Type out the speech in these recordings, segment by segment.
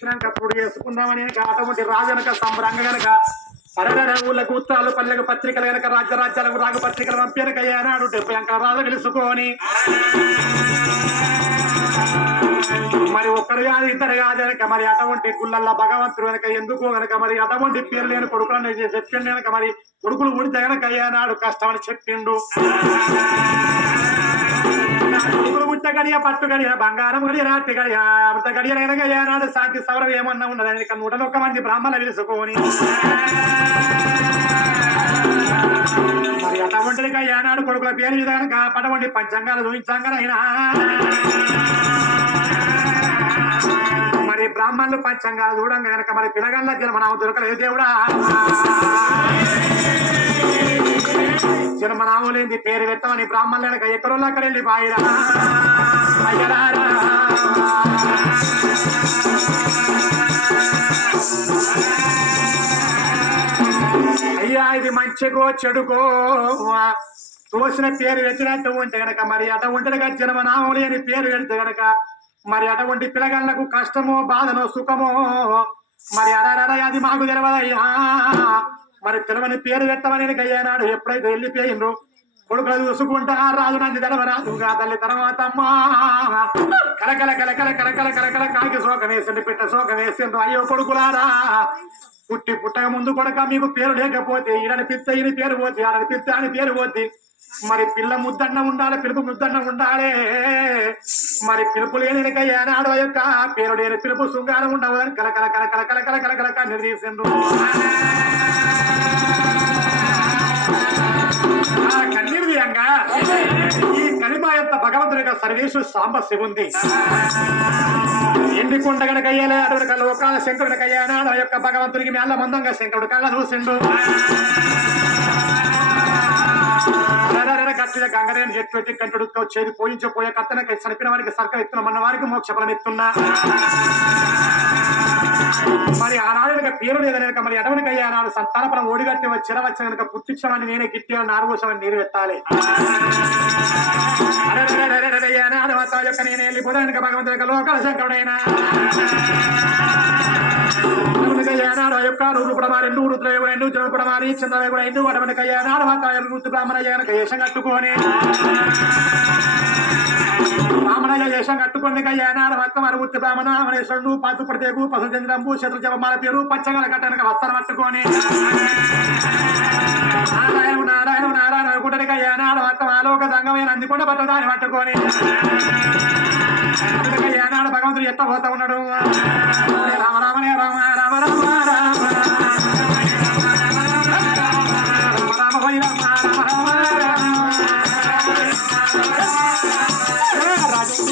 అప్పుడు చేసుకుందామని అటువంటి రాజు గనక సంబరంగా గనక అరడ ఊళ్ళకు ఉత్తరాలు పల్లెకు పత్రికలు గనక రాజ్యాలకు రాగు పత్రికలు పంపినకయ్యానాడు 70 రాజు తెలుసుకొని మరి ఒక్కరు కాదు ఇద్దరు కాదు గనక మరి అటువంటి గుళ్ళల్లో భగవంతుడు గనక ఎందుకు గనక మరి అటువంటి పేరు లేని కొడుకులను చెప్పిండు గనక మరి కొడుకులు ఉడితే గనక అయ్యానాడు కష్టమని చెప్పిండు. కొడుకులు గుట్ట గడియ పట్టు గడియ బంగారం గడియ నాటి గడియ అమృత గడియ అయ్యానాడు శాంతి సౌరం ఏమన్నా ఉన్నదని 101 మంది బ్రాహ్మణులు తెలుసుకొని మరి అటువంటిగా ఏనాడు కొడుకుల పేరు మీద కనుక పటువంటి పంచాంగాలు చూపించంగానైనా మరి బ్రాహ్మణులు పంచాంగాలు చూడంగా కనుక మరి పిలగల్ల జన్మనామం దొరకలేదు దేవుడా. జన్మనామం లేని పేరు పెట్టమని బ్రాహ్మణులు కనుక ఎక్కడోళ్ళు అక్కడ వెళ్ళి పాయిరా అయ్యరారా అయ్యా ఇది మంచిగో చెడుకో తోసిన పేరు పెట్టినట్టు ఉంటే గనక మరి అటువంటిగా జన్మనామం లేని పేరు పెడితే గనక మరి అటువంటి పిల్లగాళ్ళకు కష్టమో బాధనో సుఖమో మరి అడరడ అది మాకు తెలవదయ్యా. మరి తెలవని పేరు పెట్టమని అయ్యానాడు ఎప్పుడైతే వెళ్ళిపోయిండ్రు కొడుకులు చూసుకుంటా రాజు నంది తెలవరాదుగా తల్లి తర్వాత అమ్మా కలకల కలకల కలకల కలకల కాకి శోకం వేసిండు పిట్ట శోకం వేసిండ్రు. అయ్యో కొడుకులారా పుట్టి పుట్టక ముందు కొడక మీకు పేరు లేకపోతే ఈడని పిత్త ఈయన పేరు పోతే ఆడని పిత్త అని పేరు పోతే మరి పిల్ల ముద్దన్న ఉండాలి పిలుపు ముద్దన్న ఉండాలి. మరి పిలుపు లేని ఏనాడు యొక్క పేరు లేని పిలుపు శృంగారం ఉండవని కలకల కలకల కలకల కలకల కన్నీరు తీసిండ్రు. కన్నీరు తీయంగా ఈ కలిమాయంత భగవంతుడి యొక్క సర్వేశ్వరు సాంబ శివుంది ఎన్ని కొండ గనకయ్యాలే అటువంటి లోకాల శంకరుడికి అయ్యానాడు ఆ యొక్క భగవంతుడికి మేళ్ళ మందంగా శంకరుడు కళ్ళ చూసిండు. గట్టిగా గంగరేని చెట్టు పెట్టి కంటుడు వచ్చేది పోయించిపోయే కత్తనకి చనిపిన వారికి సర్కం ఎత్తున్నా మన వారికి మోక్ష ఫలం ఎత్తున్నా. మరి ఆనాడు పేరు లేదని మరి ఎడవనికి అయ్యానాడు సంతానపరం ఓడిగట్టి చిరవచ్చిన కనుక పుట్టించమని నేనే గిట్టి నారుకోసమని నీరు పెట్టాలి. యొక్క నేను వెళ్ళిపోయాను భగవంతుడి లోకాల శంకరుడైనా ఏనాడు యొక్క రూపుడమారి 2 రుద్రయుడు జనపుడమారి చంద్రయుడు 5 అటువంటి అయ్యానాడు ఋతు బ్రాహ్మణ కనుక వేషం కట్టుకొని బ్రాహ్మణ వేషం కట్టుకొని అయ్యానాడు మొత్తం అరుగుత్తి బ్రాహ్మణ అమరేశ్వరుడు పాతుపడితేగు పశుచంద్రంబు శత్రు జపమాల పేరు పచ్చగల కట్టనక వస్త్రం పట్టుకొని నారాయణ నారాయణ నారాయణ అనుకుంటానికి అయ్యానాడు మొత్తం ఆలోక దంగమైన అందుకుండా పట్టదాన్ని పట్టుకొని ఏనాడు భగవంతుడు ఎట్ట పోతా ఉన్నాడు రామరామనే రామ రామ రామ రామ రామ హోయి రామ రామ రామ రాజీ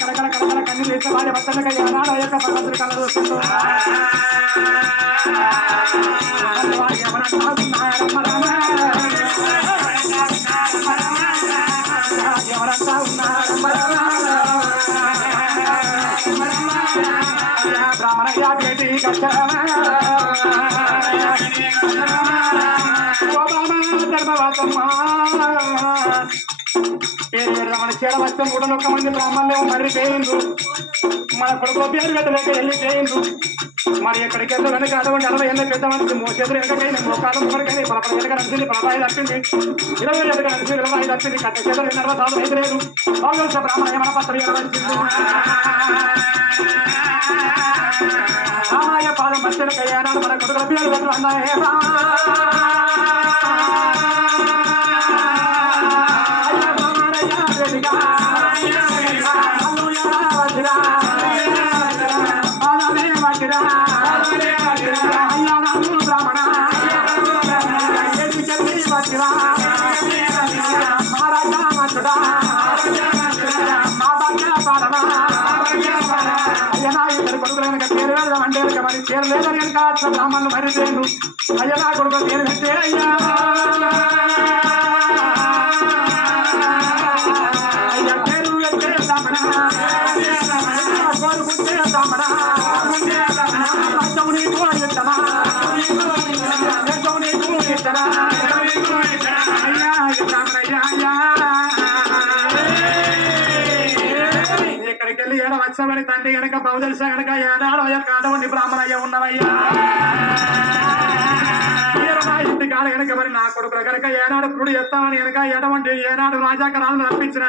కలకల కలకల కన్ను చేస్తే వారి భక్తులకి ఏనాడు యొక్క భగవంతుడి కళ్ళ చూస్తుందో ఎవరంతా ఉన్నారు బ్రాహ్మణ బేటీ ధర్మవాసమ్మ పేరు పెడదామని చీర వస్తే 3 మంది బ్రాహ్మణులు మరి పేయిండు మన కొడుకు పేరు పెట్టలేక వెళ్ళి పేయిండు మరి ఎక్కడికి వెళ్తే కనుక అటువంటి 60 ఏళ్ళ పెద్ద మనిషి చేతులు ఎక్కడికైనా మోకాలు ముక్కడికైనా పలపల ఎడక నడిచింది 15 వచ్చింది 20 ఎడక నడిచింది 25 వచ్చింది కట్ట చేతులు 40 సార్లు అయితే లేదు బాగుంది బ్రాహ్మణ ఏమన్నా పత్రం రామాయ పాదం మధ్యలో కయ్యానాడు మన కొడుకుల పేరు పెట్టు అన్నాయే మరి పేరు లేదని కనుక బ్రాహ్మణులు మరి పేరు అయ్యా నా కొడుకు పేరు పెట్టే అయ్యా అయ్యా పేరు పెట్టే బ్రాహ్మణ కోరుకుంటే బ్రాహ్మణ ఎక్కడికి వెళ్ళి ఏడ వచ్చామని తండ్రి కనుక బహుదర్శ కనుక ఏనాడు యొక్క అటువంటి బ్రాహ్మణయ్య ఉన్నవయ్యా ఇంటి కాడ కనుక మరి నా కొడుకు కనుక ఏనాడు పురుడు ఎత్తామని కనుక ఎటువంటి ఏనాడు రాజాకరాలను రప్పించిన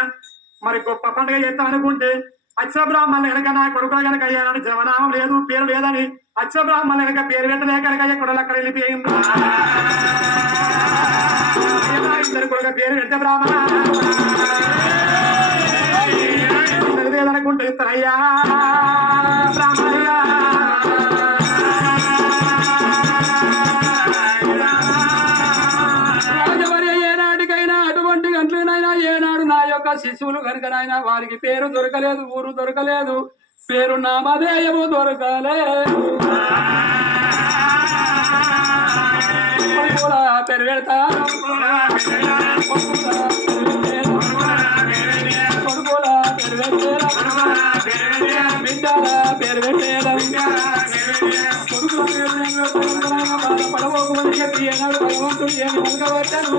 మరి గొప్ప పండుగ చేస్తామనుకుంటే అచ్చ బ్రాహ్మణులు కనుక నా కొడుకులు కనుక ఏనాడు జవనామం లేదు పేరు లేదని అచ్చ బ్రాహ్మణులు కనుక పేరు పెట్టలే కనుక ఎక్కడో అక్కడ వెళ్ళిపోయింది ఇద్దరు కొడుక పేరు పెట్టే బ్రాహ్మణ లేదనుకుంటే ఇస్తారయ్యా బ్రాహ్మణయ్య ఏనాటికైనా అటువంటి గంటలనైనా ఏనాడు నా యొక్క శిశువులు కనుకనైనా వారికి పేరు దొరకలేదు ఊరు దొరకలేదు పేరు నామధేయము దొరకలేదు పేరు పెడతాను కొడుకుల పేరు పెట్టేలా బిడ్డల పేరు పెట్టేలా కొడుకుల పేరు బాధపడబోకు చెప్పి ఏనాడు భగవంతుడు ఏమి పలకవచ్చాను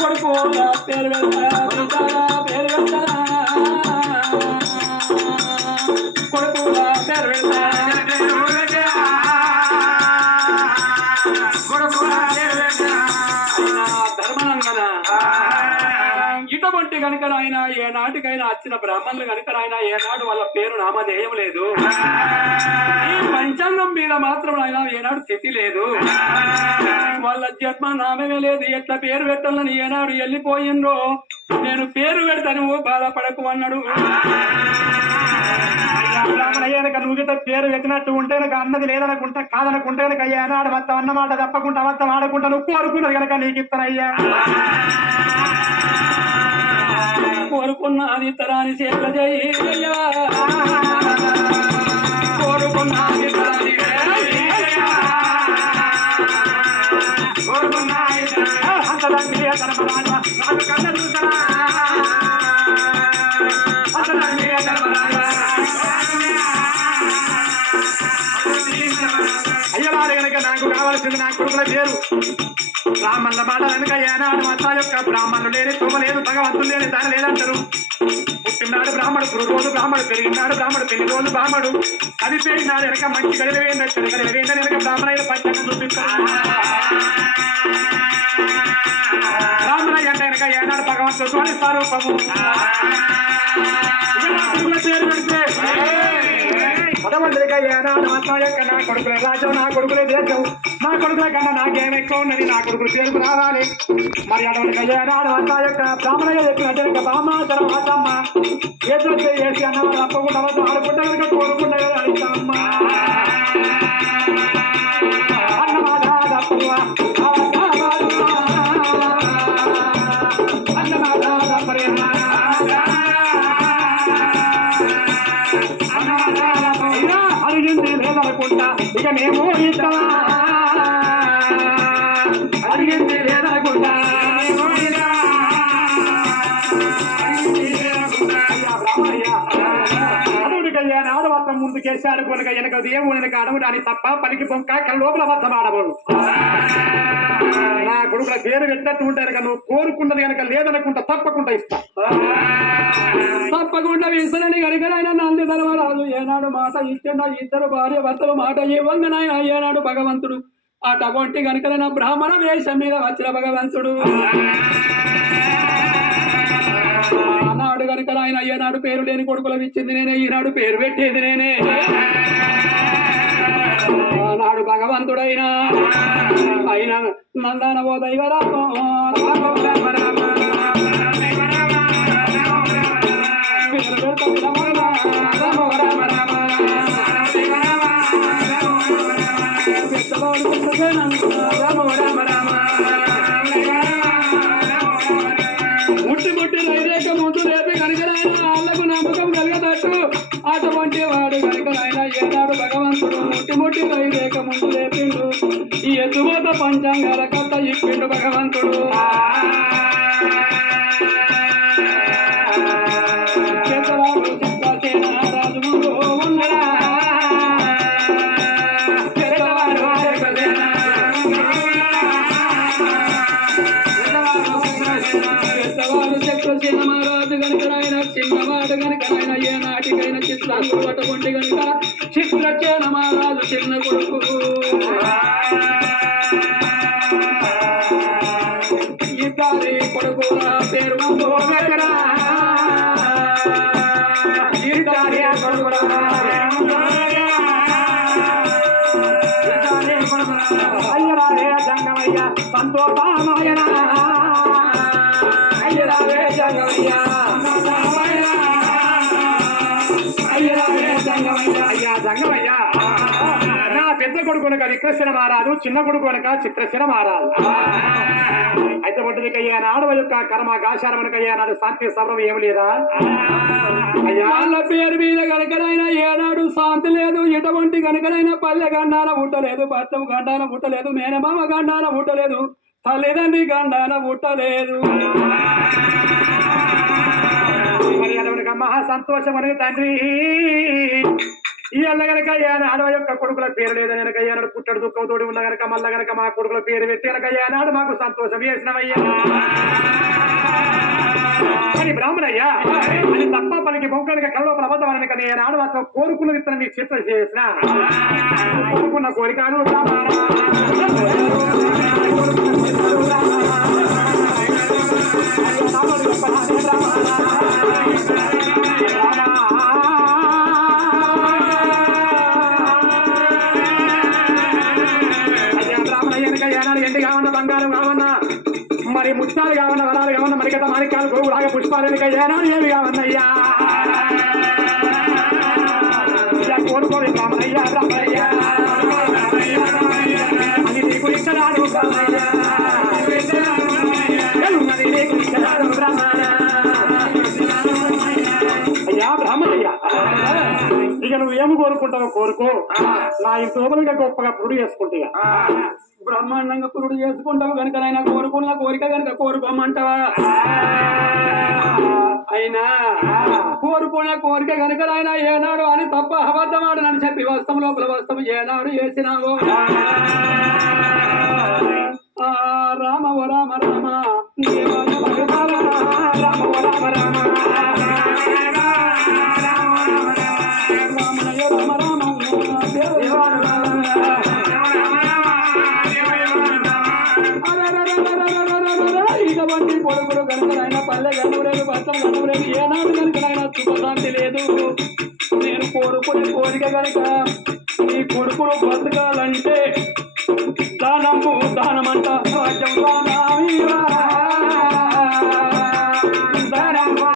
కొడుకుల పేరు పెడతా బిడ్డల పేరు పెడతా కొడుకుల పేరు పెడతా ఇటువంటి కనుక నాయన ఏనాటికైనా వచ్చిన బ్రాహ్మణులు కనుక నాయన ఏనాడు వాళ్ళ పేరు నామధేయం లేదు ఈ పంచాంగం మీద మాత్రం ఆయన ఏనాడు స్థితి లేదు వాళ్ళ జన్మ నామే లేదు ఎట్లా పేరు పెట్టాలని ఏనాడు వెళ్ళిపోయిందో నేను పేరు పెడతాను బాధపడకు అన్నాడు బ్రాహ్మణయ్యాక నువ్వు పేరు పెట్టినట్టు ఉంటే అన్నది లేదనుకుంటా కాదనుకుంటే కనుక ఏనాడు మొత్తం అన్నమాట తప్పకుండా మొత్తం ఆడకుండా నువ్వు కోరుకున్నది కనుక నీకు ఇస్తానయ్యా కోరుకున్నది తరాని సేవ చేయ్యా కోరుకున్నది తరాని అయ్యవారు కనుక నాకు కావలసింది నా కొడుకుల పేరు బ్రాహ్మణుల మాట కనుక ఏనాడు మత యొక్క బ్రాహ్మణులు లేని తోమలేదు భగవంతులు లేని దాని లేదంటారు పుట్టినాడు బ్రాహ్మడు పురుగోలు బ్రాహ్మడు పెరిగినాడు బ్రాహ్మడు పెళ్లి రోజు బ్రాహ్మడు అది పెరిగినాడు వెనక మంచి గడివేందని వెనక బ్రాహ్మణ పంచకం చూపిస్తాడు బ్రాహ్మణ అంటే కనుక ఏనాడు భగవంతుడు స్వామి స్వరూపము పేరు పెడితే మొదమందిగా ఏనాడు మత యొక్క నా కొడుకులే రాజ్యం నా కొడుకులే దేశం నా కొడుకుల కన్నా నాకేం ఎక్కువ ఉన్నది నా కొడుకులు పేరు రావాలి మరి అటువంటి ఏనాడు మత యొక్క బ్రాహ్మణగా చెప్పినట్టు బామాచరం మాతమ్మ ఏదో చేసి అన్నవారు తప్పకుండా ఆడుకుంటా కనుక కోరుకుంటా అడుగుతామ్మ అన్నమాట తప్ప అన్నమాట అడిగింది లేదనుకుంటా ఇక మేము ఇస్తావా అడిగింది లేదనుకుంటా అడుగుడికయ్యా నాడు వస్త్రం ముందుకేసాడు కొనక వెనక దేవుడు వెనక అడగడానికి తప్ప పనికి పొంక లోపల వస్త్రం ఆడబోడు నా కొడుకుల పేరు పెట్టినట్టు ఉంటే కనుక నువ్వు కోరుకున్నది కనుక లేదనుకుంటా తప్పకుండా ఇస్తా. తప్పకుండా విసరని కనుకనైనా నంది ధర్మరాజు ఏనాడు మాట ఇచ్చిండ ఇద్దరు భార్య భర్తలు మాట ఇవ్వంగానైనా ఏనాడు భగవంతుడు అటువంటి కనుకనైనా బ్రాహ్మణ వేషం మీద వచ్చిన భగవంతుడు ఆనాడు కనుక ఆయన ఏనాడు పేరు లేని కొడుకులు ఇచ్చింది నేనే, ఈనాడు పేరు పెట్టేది నేనే. ఆనాడు భగవంతుడైనా అయినా నందనవో దైవరామ ముట్టి ముట్టి రైరేక ముందు రేపి కనుకనైనా వాళ్ళకు నమ్మకం కలగదట్టు అటువంటి వాడు కనుకనైనా ఏనాడు భగవంతుడు ముట్టి ముట్టి రైరేక ముందు రేపిండు ఈ ఎత్తుమోత పంచాంగాల కథ ఇప్పిండు భగవంతుడు. రాజు ముందు ఉన్నరా మహారాజు కనుకనైనా చిన్నవాడు కనుకనైనా ఏ నాటికైనా చిత్రాంగుడు అటువంటి కనుక చిత్రచేన మహారాజు చిన్న కొడుకు ఇద్దరి కొడుకుల పేరు అయ్యరారే జంగమయ్య సంతోషమాయన అయ్యరారే జంగమయ్య అయ్యా జంగమయ్య నా పెద్ద కొడుకు కనుక విక్రసేన మారాదు, చిన్న కొడుకు కనుక చిత్రసేన మారాదు. అయితే ఒడ్డుదికయ్యా ఆడవ యొక్క కర్మ గాశారమునకయ్యా నాడు శాంతి సౌరం ఏమి లేదా అయ్యా వాళ్ళ పేరు మీద కనుకనైనా ఏనాడు శాంతి లేదు. ఎటువంటి కనుకనైనా పల్లె గండాల పుట్టలేదు, భర్తం గండాల పుట్టలేదు, మేనమామ గండాల పుట్టలేదు, తల్లిదండ్రి గండాల పుట్టలేదు. మరి అదొక మహా సంతోషం అనేది తండ్రి ఈ అల్ల గనక ఆడవ యొక్క కొడుకుల పేరు లేదని కనుక ఏనాడు పుట్టడు దుఃఖంతోటి ఉన్న గనక మళ్ళా గనక మా కొడుకుల పేరు పెట్టి కనుక ఏనాడు మాకు సంతోషం వేసినవయ్యా అని బ్రాహ్మణయ్యా అని తప్ప పలికి బొంకనుక కళ్ళలోపల అబద్ధమని కానీ ఏనాడు మాత్రం కోరుకున్న విత్తనం మీకు చిత్ర చేసిన కోరుకున్న కోరికలు ఎండి కావన్నా బంగారం కావన్నా మరి ముత్యాలు కావన్నా వరాలు కావన్నా మరికత మాణిక్యాలు గోగులాగా పుష్పాలు ఏనాడు ఏమి కావన్నయ్యా కోరుకోని రామయ్యా రామయ్యా అది నీకు ఇష్టరాడు అయ్యా బ్రాహ్మణయ్యా ఇక నువ్వేమి కోరుకుంటావో కోరుకో, నా ఈ శోభలుగా గొప్పగా పురుడు చేసుకుంటా బ్రహ్మాండంగా పురుడు చేసుకుంటావు కనుకనైనా కోరుకున్న కోరిక కనుక కోరుకోమంటావా? అయినా కోరుకున్న కోరిక కనుకనైనా ఏనాడు అని తప్ప అబద్ధమాడనని చెప్పి వస్తం లోపల వస్తం ఏనాడు చేసినావు రామ ఓ రామ రామ రామ ఓ రామ రామ రామనయ రామ రామ ఇటువంటి కొడుకులు కనుకనైనా పల్లె గడవలేదు, భర్తం గడవలేదు, ఏనాడు కనుకనైనా సుఖశాంతి లేదు. నేను కోరుకునే కోరిక కనుక ఈ కొడుకులు బ్రతకాలంటే దానము దానమంట